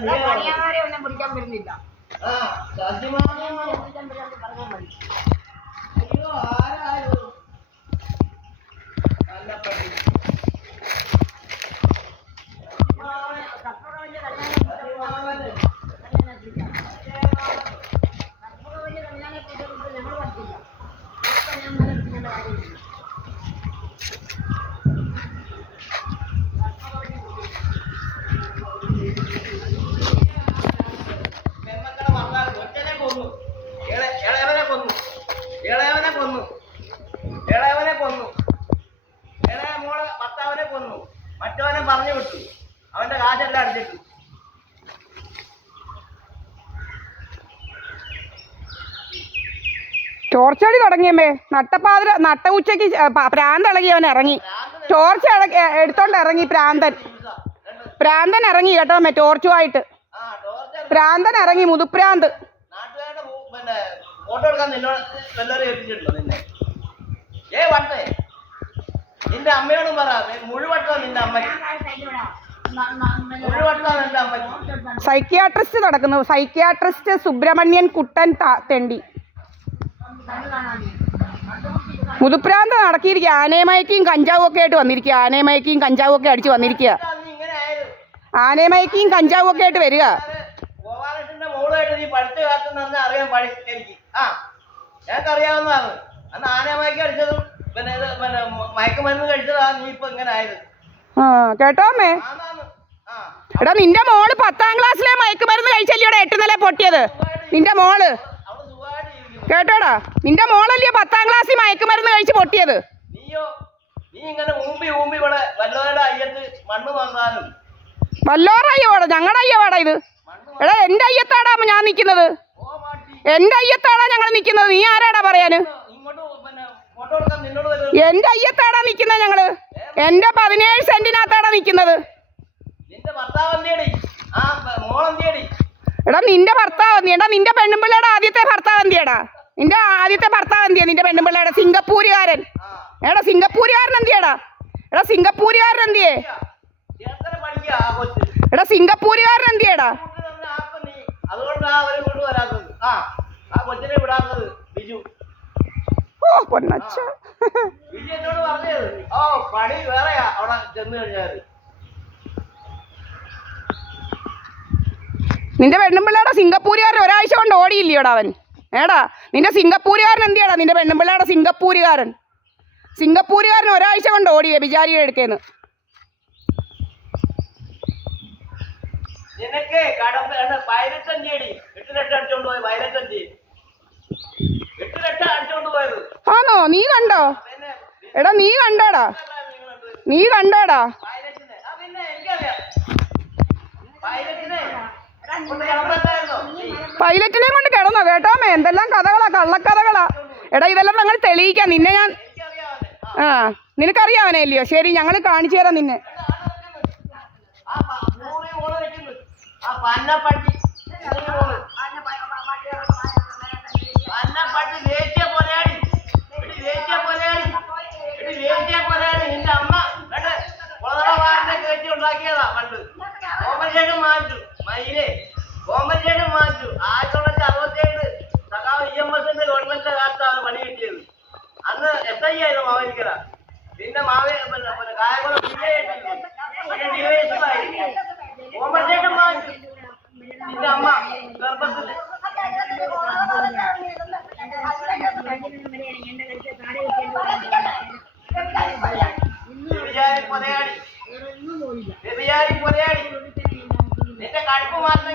ഒന്നും പിടിക്കാൻ വരുന്നില്ല. അയ്യോ ആരായോ നല്ല പട്ടി മറ്റവനെ പറഞ്ഞു വിട്ടു. അവന്റെ കാശെല്ലാം അടിച്ചിട്ടു. ടോർച്ചടി തുടങ്ങിയമ്മേ. നട്ട ഉച്ചക്ക് പ്രാന്തിളകി അവൻ ഇറങ്ങി. ടോർച്ച് എടുത്തോണ്ട് ഇറങ്ങി പ്രാന്തൻ ഇറങ്ങി കേട്ടോ അമ്മേ. ടോർച്ചുമായിട്ട് പ്രാന്തൻ ഇറങ്ങി. മുതുപ്രാന്ത്. നാട്ടുകാരുടെ ഫോട്ടോ എടുക്കാൻ എല്ലാവരും ഏൽപ്പിച്ചിട്ടുണ്ടോ നിന്നെ? വട്ടേ നിന്റെ അമ്മയോടും പറ. മുഴുവട്ടോ നിന്റെ അമ്മയ്ക്ക്. മുഴുവട്ടോ നിന്റെ അമ്മയ്ക്ക്. സൈക്യാട്രിസ്റ്റ് നടക്കുന്നു. സൈക്യാട്രിസ്റ്റ് സുബ്രഹ്മണ്യൻ കുട്ടൻ തെണ്ടി. മുതുപ്രാന്ത് നടക്കിയിരിക്കുക. ആനയമയക്കിയും കഞ്ചാവും ഒക്കെ ആയിട്ട് വന്നിരിക്കുക. ആനയമയക്കിയും കഞ്ചാവും ഒക്കെ അടിച്ച് വന്നിരിക്കുക. ആനയമയക്കിയും കഞ്ചാവും ഒക്കെ ആയിട്ട് വരിക. ഗോപാലകൃഷ്ണന്റെ മോളുമായിട്ട് നീ പഠിച്ചു കാത്തുന്ന അറിയാൻ എനിക്ക്. ഞങ്ങൾക്കറിയാവുന്നതാണ്. അന്ന് ആനയമയക്കി അടിച്ചതും പിന്നെ മയക്കുമരുന്ന് കഴിച്ചതാ നീ ഇപ്പൊ ഇങ്ങനെ ആയത്. കേട്ടോ അമ്മേ. എടാ നിന്റെ മോള് 10ാം ക്ലാസ്സിലെ മയക്കുമരുന്ന് കഴിച്ചല്ലോടെ 8 നില പൊട്ടിയത്. നിന്റെ മോള് കേട്ടോടാ. നിന്റെ മോളല്ലേ 10ാം ക്ലാസ്സിൽ മയക്കുമരുന്ന് കഴിച്ച് പൊട്ടിയത്. നീയോ നീ ഇങ്ങനെ ഊമ്പി ഇവിടെ വല്ലോരുടെ അയ്യത്ത് മണ്ണ് വന്നാലും. വല്ലോരുടെ അയ്യവാടാ? ഞങ്ങളുടെ അയ്യവാടാ ഇത്. എടാ എന്റെ അയ്യത്താടാ ഞാൻ നിക്കുന്നത്. എന്റെ അയ്യത്താടാ ഞങ്ങൾ നിക്കുന്നത്. നീ ആരാടാ പറയാന്? എന്റെ അയ്യത്താടാ നിക്കുന്നത് ഞങ്ങള്. എന്റെ 17 സെന്റിനകത്താടാ നിക്കുന്നത്. എടാ നിന്റെ ഭർത്താവ് എന്തിയടാ? നിന്റെ പെണ്ണുമ്പിള്ളയുടെ ആദ്യത്തെ ഭർത്താവ് എന്തിയടാ? നിന്റെ ആദ്യത്തെ ഭർത്താവ് എന്തിയാ? നിന്റെ പെണ്ണുമ്പിള്ളയുടെ സിംഗപ്പൂരുകാരൻ. എടാ സിംഗപ്പൂരുകാരൻ എന്തിയടാ? എടാ സിംഗപ്പൂരുകാരൻ എന്തിയേ? എടാ സിംഗപ്പൂരുകാരൻ എന്തിയടാ? ഓ പൊന്നച്ച. നിന്റെ പെണ്ണുമ്പിള്ളയുടെ സിംഗപ്പൂരുകാരൻ ഒരാഴ്ച കൊണ്ട് ഓടിയില്ലയോടാ അവൻ. ഏടാ നിന്റെ സിംഗപ്പൂരുകാരൻ എന്തിയാടാ? നിന്റെ പെണ്ണുമ്പിള്ളയുടെ സിംഗപ്പൂരുകാരൻ ഒരാഴ്ച കൊണ്ട് ഓടിയേ വിചാരിയുടെ അടുക്കേന്ന്. ആണോ? നീ കണ്ടോ? എടാ നീ കണ്ടോടാ? പൈലറ്റിനെ കൊണ്ട് കിടന്നോ? കേട്ടോമേ എന്തെല്ലാം കഥകളാ, കള്ളക്കഥകളാ. എടാ ഇതെല്ലാം ഞങ്ങൾ തെളിയിക്കാം. നിന്നെ ഞാൻ നിനക്കറിയാവനെ അല്ലയോ? ശരി ഞങ്ങൾ കാണിച്ചു തരാം നിന്നെ. കോമ്പൻസേഷൻ മാറ്റു 1967 സഖാവ് EMSന്റെ ഗവൺമെന്റിന്റെ കാലത്താണ് പണി കിട്ടിയത്. അന്ന് SI ആയിരുന്നു മാവേലിക്കര. പിന്നെ കായംകുളം കോമ്പൻസേഷൻ മാറ്റു. നിന്റെ അമ്മ ഗർഭത്തിൽ പൊതയാടി നിന്റെ കഴുപ്പ് മാറ്റം